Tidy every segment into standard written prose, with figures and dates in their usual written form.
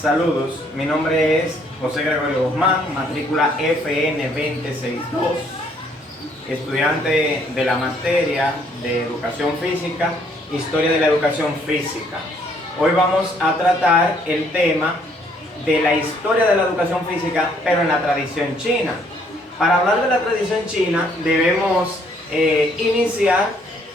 Saludos, mi nombre es José Gregorio Guzmán, matrícula FN262, estudiante de la materia de Educación Física, Historia de la Educación Física. Hoy vamos a tratar el tema de la historia de la educación física, pero en la tradición china. Para hablar de la tradición china debemos iniciar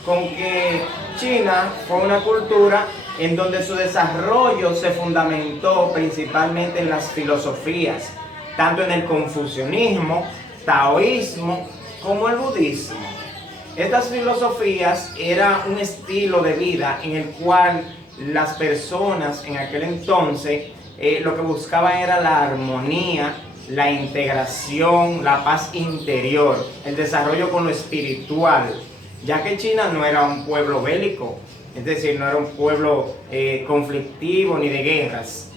con que China fue una cultura en donde su desarrollo se fundamentó principalmente en las filosofías, tanto en el confucianismo, taoísmo, como el budismo. Estas filosofías eran un estilo de vida en el cual las personas en aquel entonces lo que buscaban era la armonía, la integración, la paz interior, el desarrollo con lo espiritual, ya que China no era un pueblo bélico, es decir, no era un pueblo conflictivo ni de guerras,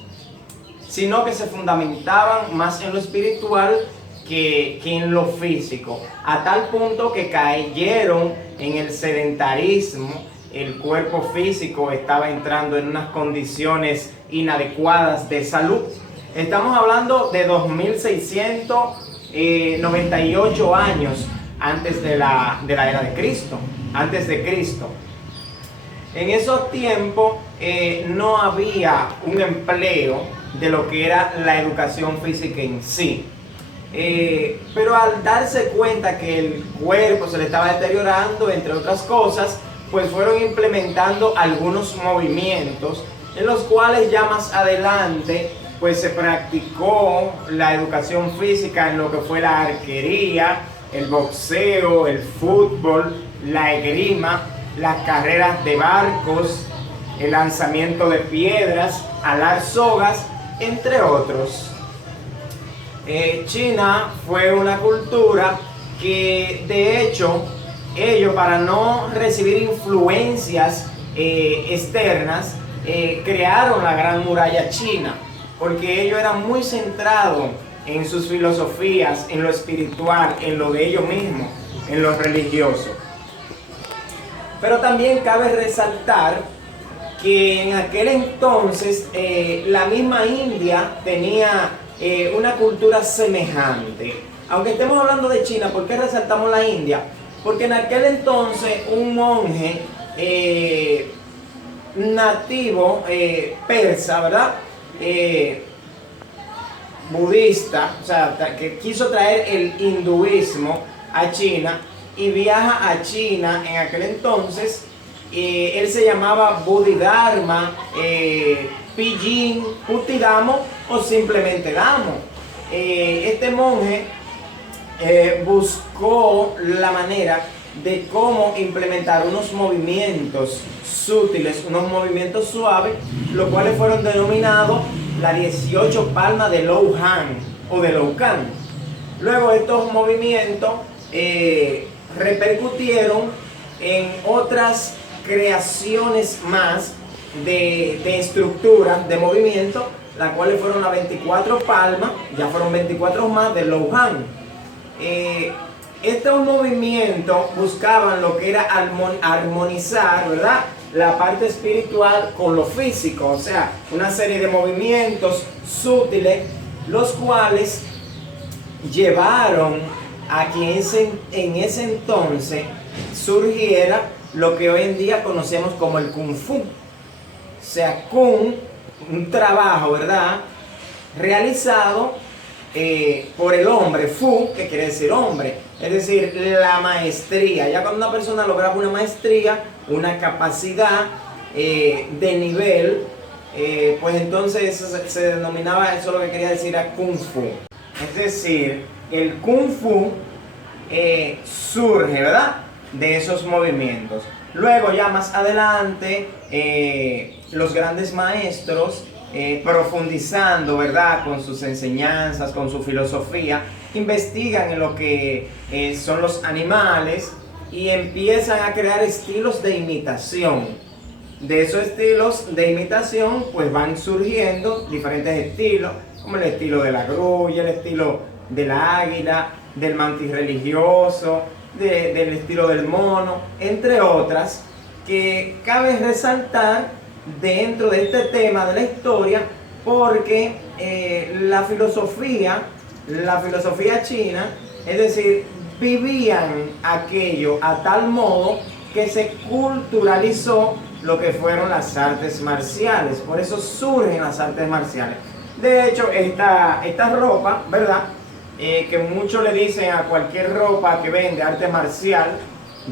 sino que se fundamentaban más en lo espiritual que en lo físico, a tal punto que cayeron en el sedentarismo. El cuerpo físico estaba entrando en unas condiciones inadecuadas de salud. Estamos hablando de 2698 años antes de la era de Cristo, antes de Cristo. En esos tiempos no había un empleo de lo que era la educación física en sí. Pero al darse cuenta que el cuerpo se le estaba deteriorando, entre otras cosas, pues fueron implementando algunos movimientos en los cuales ya más adelante pues se practicó la educación física en lo que fue la arquería, el boxeo, el fútbol, la esgrima, las carreras de barcos, el lanzamiento de piedras, alar sogas, entre otros. China fue una cultura que de hecho ellos, para no recibir influencias externas, crearon la Gran Muralla China, porque ellos eran muy centrados en sus filosofías, en lo espiritual, en lo de ellos mismos, en lo religioso. Pero también cabe resaltar que en aquel entonces la misma India tenía una cultura semejante. Aunque estemos hablando de China, ¿por qué resaltamos la India? Porque en aquel entonces un monje nativo persa, ¿verdad? Budista, o sea, que quiso traer el hinduismo a China y viaja a China en aquel entonces. Él se llamaba Bodhidharma, Pijin, Putidamo o simplemente Damo. Este monje buscó la manera de cómo implementar unos movimientos sutiles, unos movimientos suaves, los cuales fueron denominados las 18 palmas de Lou Han o de Lou Kan. Luego estos movimientos repercutieron en otras creaciones más de estructura, de movimiento, las cuales fueron las 24 palmas, ya fueron 24 más de Lou Han. Estos movimientos buscaban lo que era armonizar, ¿verdad?, la parte espiritual con lo físico, o sea, una serie de movimientos sutiles, los cuales llevaron a que en ese entonces surgiera lo que hoy en día conocemos como el Kung Fu. O sea, Kung, un trabajo, ¿verdad?, realizado por el hombre, Fu, que quiere decir hombre, es decir, la maestría. Ya cuando una persona lograba una maestría, una capacidad de nivel, pues entonces se denominaba, eso lo que quería decir era Kung Fu. Es decir, el Kung Fu surge, ¿verdad?, de esos movimientos. Luego ya más adelante, los grandes maestros, profundizando, ¿verdad?, con sus enseñanzas, con su filosofía, investigan en lo que son los animales y empiezan a crear estilos de imitación. De esos estilos de imitación pues van surgiendo diferentes estilos, como el estilo de la grulla, el estilo de la águila, del mantis religioso, del estilo del mono, entre otras, que cabe resaltar dentro de este tema de la historia porque la filosofía china, es decir, vivían aquello a tal modo que se culturalizó lo que fueron las artes marciales. Por eso surgen las artes marciales. De hecho, esta ropa, ¿verdad? Que muchos le dicen a cualquier ropa que vende arte marcial,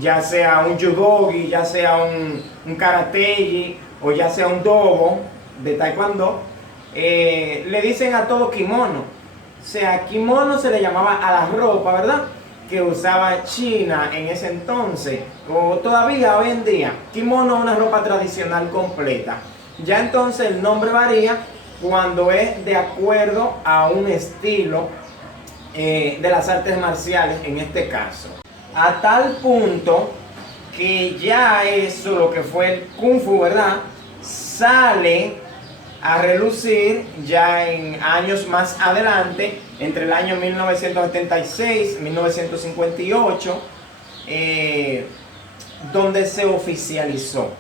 ya sea un judogi, ya sea un karategi o ya sea un dobo de taekwondo, le dicen a todo kimono. O sea, kimono se le llamaba a la ropa, ¿verdad?, que usaba China en ese entonces, o todavía hoy en día. Kimono es una ropa tradicional completa. Ya entonces el nombre varía cuando es de acuerdo a un estilo de las artes marciales en este caso. A tal punto que ya eso, lo que fue el Kung Fu, ¿verdad?, sale a relucir ya en años más adelante, entre el año 1976 y 1958, donde se oficializó.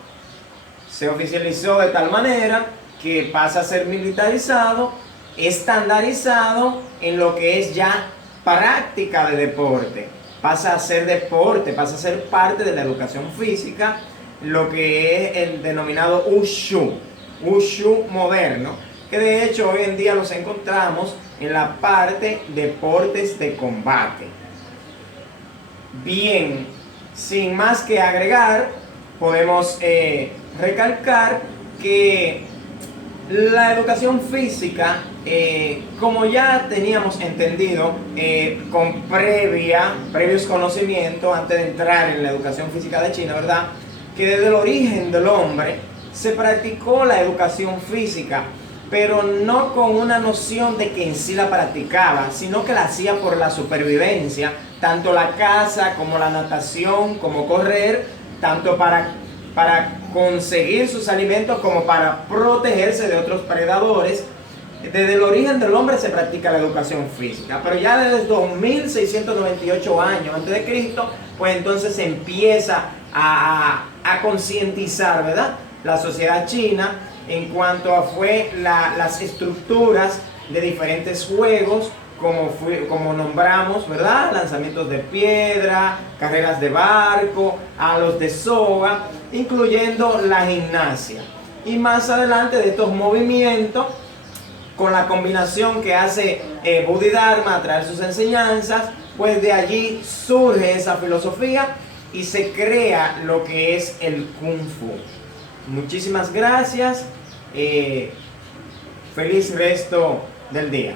Se oficializó de tal manera que pasa a ser militarizado, estandarizado en lo que es ya práctica de deporte. Pasa a ser deporte, pasa a ser parte de la educación física, lo que es el denominado Wushu moderno, que de hecho hoy en día los encontramos en la parte deportes de combate. Bien, sin más que agregar, podemos recalcar que la educación física, como ya teníamos entendido con previos conocimientos antes de entrar en la educación física de China, ¿verdad?, que desde el origen del hombre se practicó la educación física, pero no con una noción de que en sí la practicaba, sino que la hacía por la supervivencia, tanto la caza como la natación, como correr, tanto para conseguir sus alimentos como para protegerse de otros predadores. Desde el origen del hombre se practica la educación física, pero ya desde 2698 años antes de Cristo, pues entonces se empieza a concientizar, ¿verdad?, la sociedad china en cuanto a las estructuras de diferentes juegos, como nombramos, ¿verdad?, lanzamientos de piedra, carreras de barco, a los de soga, incluyendo la gimnasia. Y más adelante de estos movimientos, con la combinación que hace Bodhidharma a traer sus enseñanzas, pues de allí surge esa filosofía y se crea lo que es el Kung Fu. Muchísimas gracias. Feliz resto del día.